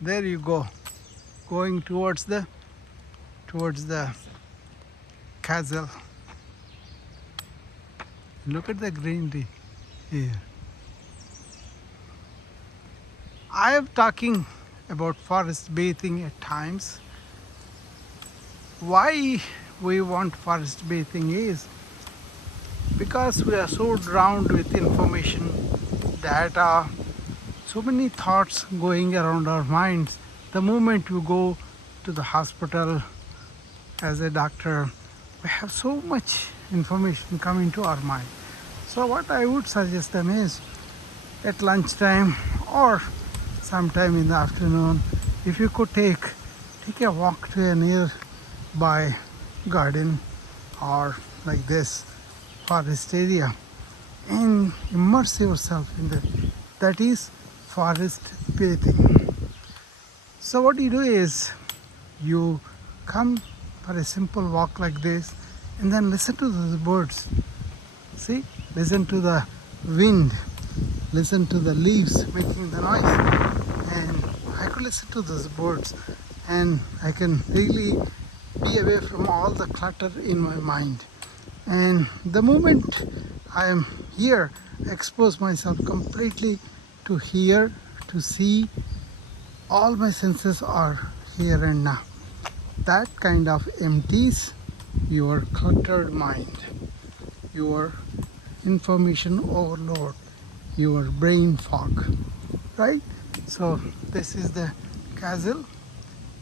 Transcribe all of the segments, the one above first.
There you go, going towards the castle. Look at the greenery here. I am talking about forest bathing at times. Why we want forest bathing is because we are so drowned with information, data, so many thoughts going around our minds. The moment you go to the hospital as a doctor, we have so much information coming to our mind. So what I would suggest them is at lunchtime or sometime in the afternoon, if you could take a walk to a nearby garden or like this forest area and immerse yourself in that is forest bathing. So what you do is you come for a simple walk like this and then listen to those birds. See, listen to the wind, listen to the leaves making the noise, and I could listen to those birds and I can really be away from all the clutter in my mind. And the moment I am here, expose myself completely to hear, to see. All my senses are here and now. That kind of empties your cluttered mind, your information overload, your brain fog, right? So this is the castle,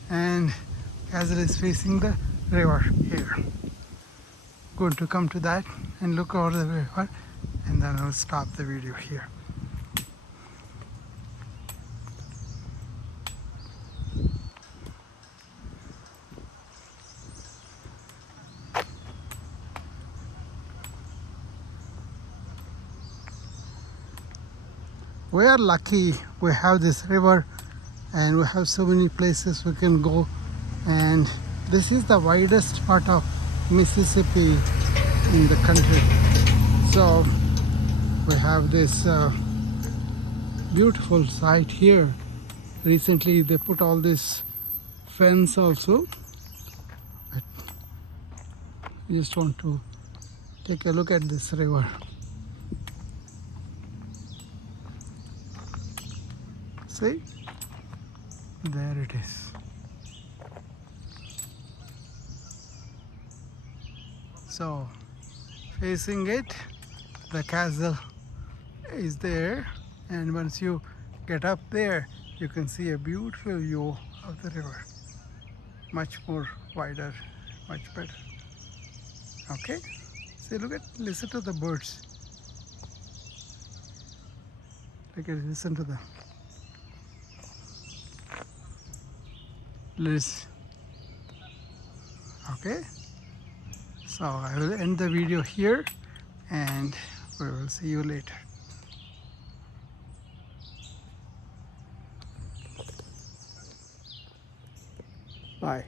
and castle is facing the river here. Going to come to that and look over the river, and then I'll stop the video here. We are lucky we have this river and we have so many places we can go, and this is the widest part of Mississippi in the country. So we have this beautiful site here. Recently they put all this fence also. But I just want to take a look at this river. See, there it is. So facing it, the castle is there, and once you get up there you can see a beautiful view of the river, much more wider, much better. Okay, see, listen to the birds. Listen to them. Listen. Okay, so I will end the video here and we will see you later. Bye.